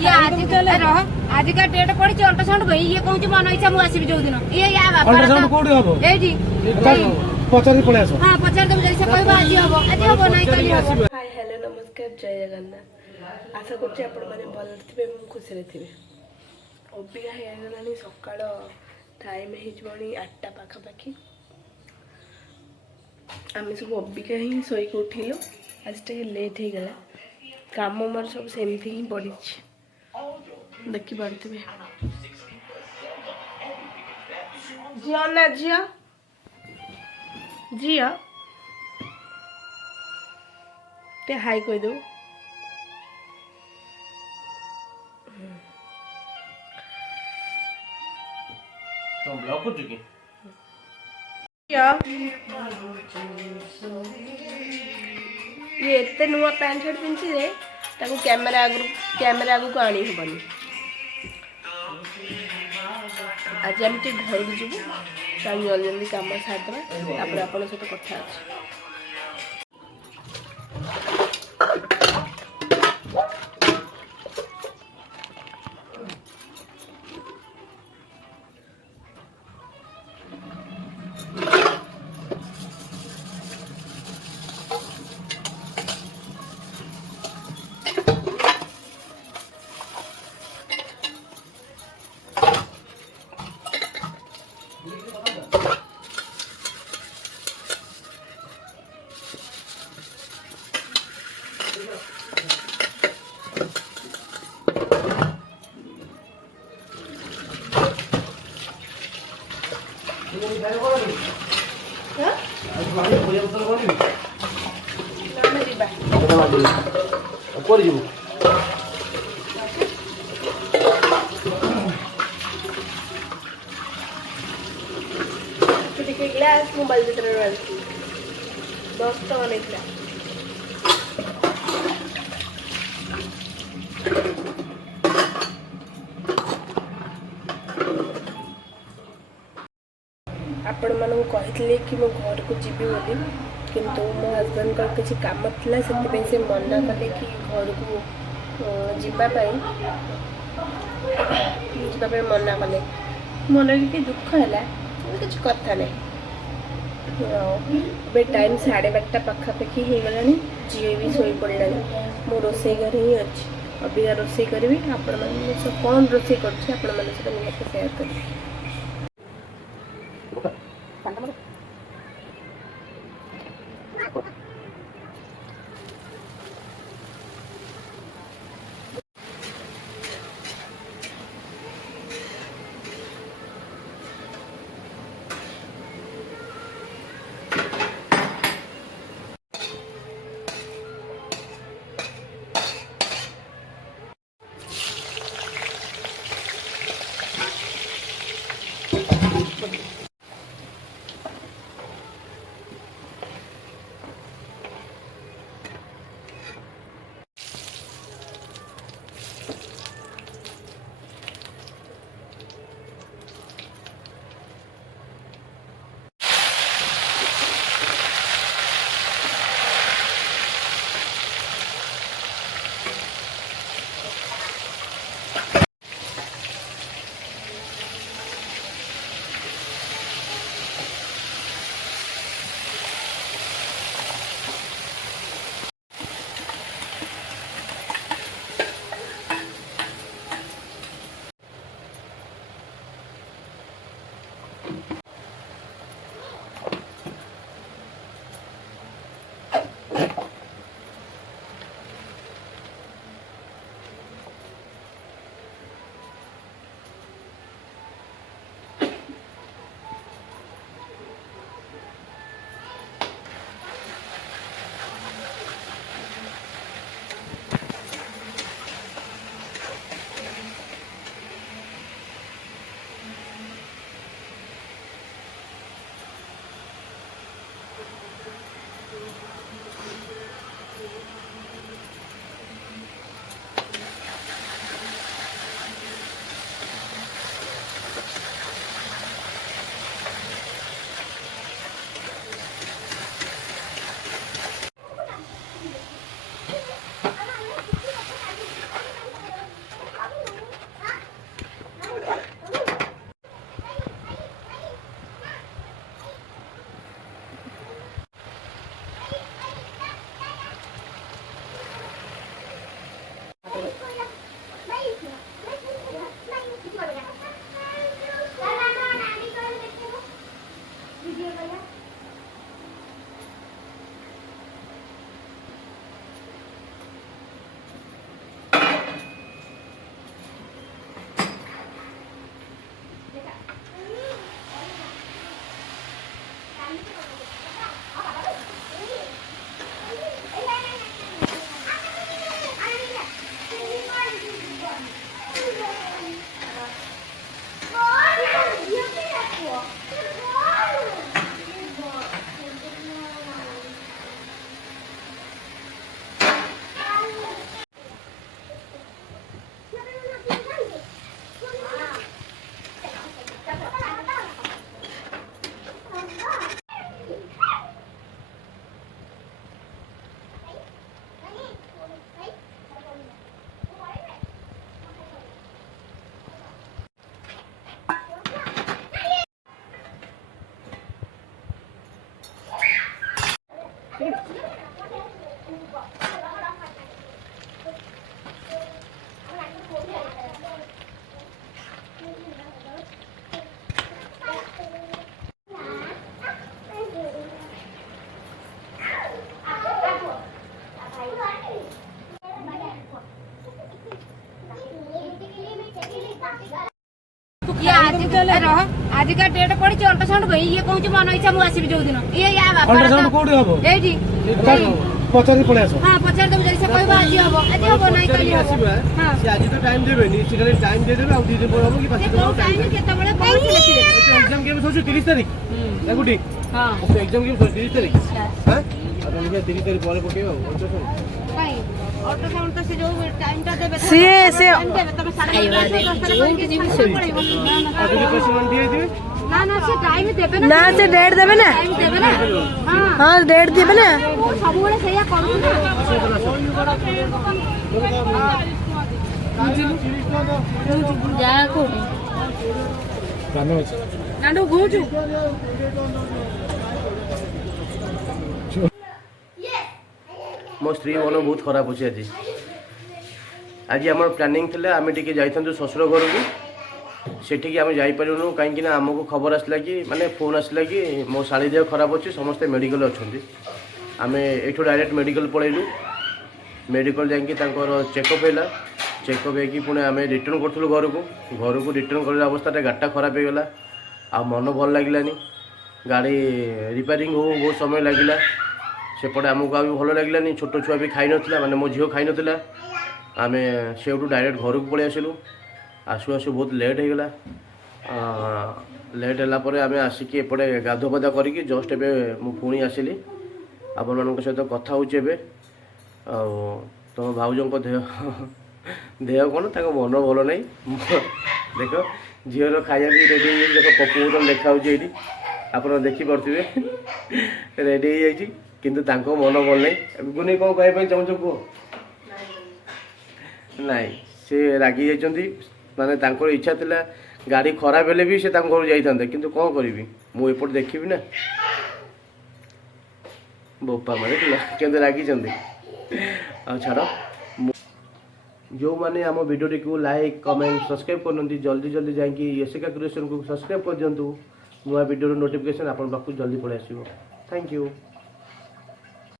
ये आज का डेट पड़ी अल्ट्रासाउंड भाई ये कहूँ मन इच्छा मुझे आसबि जो दिन ये या अल्ट्रासाउंड कोडी हबो एठी पचारि पळे आसो हां पचार दम जैसे कहबा आज हबो नहीं कली हबो। हाय हेलो नमस्कार जय जगन्नाथ आशा करछि आपण माने भल थिबे मु खुशी रे थिबे ओबिगा हे गलानी सकाळ टाइम हे जणी 8टा पाखा पाखी आमे सब ओबिका ही सोई को उठिलो आज टे लेट हे गला काम मोर सब सेमथि ही पड़ी देखि पारथिबे जिया ना जिया जिया ते हाई कह दो तो ब्लॉक कर चुकी ये एते नुआ पैंट शर्ट पिंची रे ताको कैमरा आगु को आनी हबनी आज हम ते घर को जीवु जल्दी जल्दी काम साथ दबा तापर आपन सहित कथा अछि ग्लास मोबाइल भीतर 10 टका नहीं आपण मानू कही कि मो घर को जीवी बोली किंतु मो हजबैंड का किसी काम था से मना कले कि घर को जीवाई मना कले मन कि दुख है किसी कथा नहीं टाइम 12:30 पखापाखि हो गला झी भी शोई पड़ा मो रोसे घर ही अच्छी अबिका रोसे करी आपण कौन रोसे कर शेयर करी ये आजिका डेट पड़ी अल्ट्रासाउंड भाई ये कहूँ मन इच्छा मुझे आसबि जो दिन ये या अल्ट्रासाउंड कोडी हबो एठी पचारि पळे आसो हां पचार दम जैसे कहबा आज हबो नहीं कली हबो हां से आज तो टाइम देबे नी सिगरे टाइम दे देबे आ 2 दिन पर हबो कि 5 दिन पर टाइम केते बळे पहुंचले थे एग्जाम के सोचो 30 तारिख गुडी हां तो एग्जाम के 30 तारिख हां अब निके 30 तारिख परे पकेबो अल्ट्रासाउंड तो से जो टाइम ता देबे से देबे तमे 7:30 आज के पेशेंट दिए दिबे ना ना से टाइम देबे ना से डेट देबे ना टाइम देबे ना हां हां डेट देबे ना सब बळे सया करू ना जा कोडी कानो अछि नांडू घुचू मो स्त्री मन बहुत खराब अच्छे आज आज आम प्लानिंग थे आम टे जाइंतु शशुर घर को सेठी आम जापरूँ कहीं आमको खबर आसला कि माने फोन आसला कि मो शाड़ी देह खराब अच्छे समस्ते मेडिकल अच्छा आम एठू डायरेक्ट मेडिकल पलैलु मेडिकल जाकि चेकअप है चेकअप होगी पुणे आम रिटर्न करूँ घर को रिटर्न कर अवस्था गाड़ीटा खराब हो गला आ मन भल लगे गाड़ी रिपेयरिंग हो बहुत समय लगिला सेपटे आमको आ भल लगे छोट छुआ भी खाई ना माने मो झील खाई ना आम से डायरेक्ट घर को पलि आसलु आसु आसु बहुत लेट हो गला लेट है आम आसिक एपटे गाधुआ पाधा करके जस्ट ए पुणी आसली आपण सहित कथा हो तुम भाउजों देह देह कौन मन भल नहीं देख झीर खाया भी रेडी देख पपू बोतल देखा ये आप देखिपे रेडी हो किंतु तांको मन भल नहीं गुनी कौन कहवाई चाहूँ कह नाई से रागी जाइंट माने तांको इच्छा थिला गाड़ी खराब हेले भी से घर जाइए किंतु कौन करी मुझे एपट देखी ना बोपा माने केंद्र रागी छाड़ जो मैंने आम वीडियो को लाइक कमेंट सब्सक्राइब करनी जल्दी जल्दी जाकि यशिका क्रिएशन को सब्सक्राइब कर दिंतु नुआ वीडियो नोटिफिकेशन आपन पाखु जल्दी पड़े आसो थैंक यू।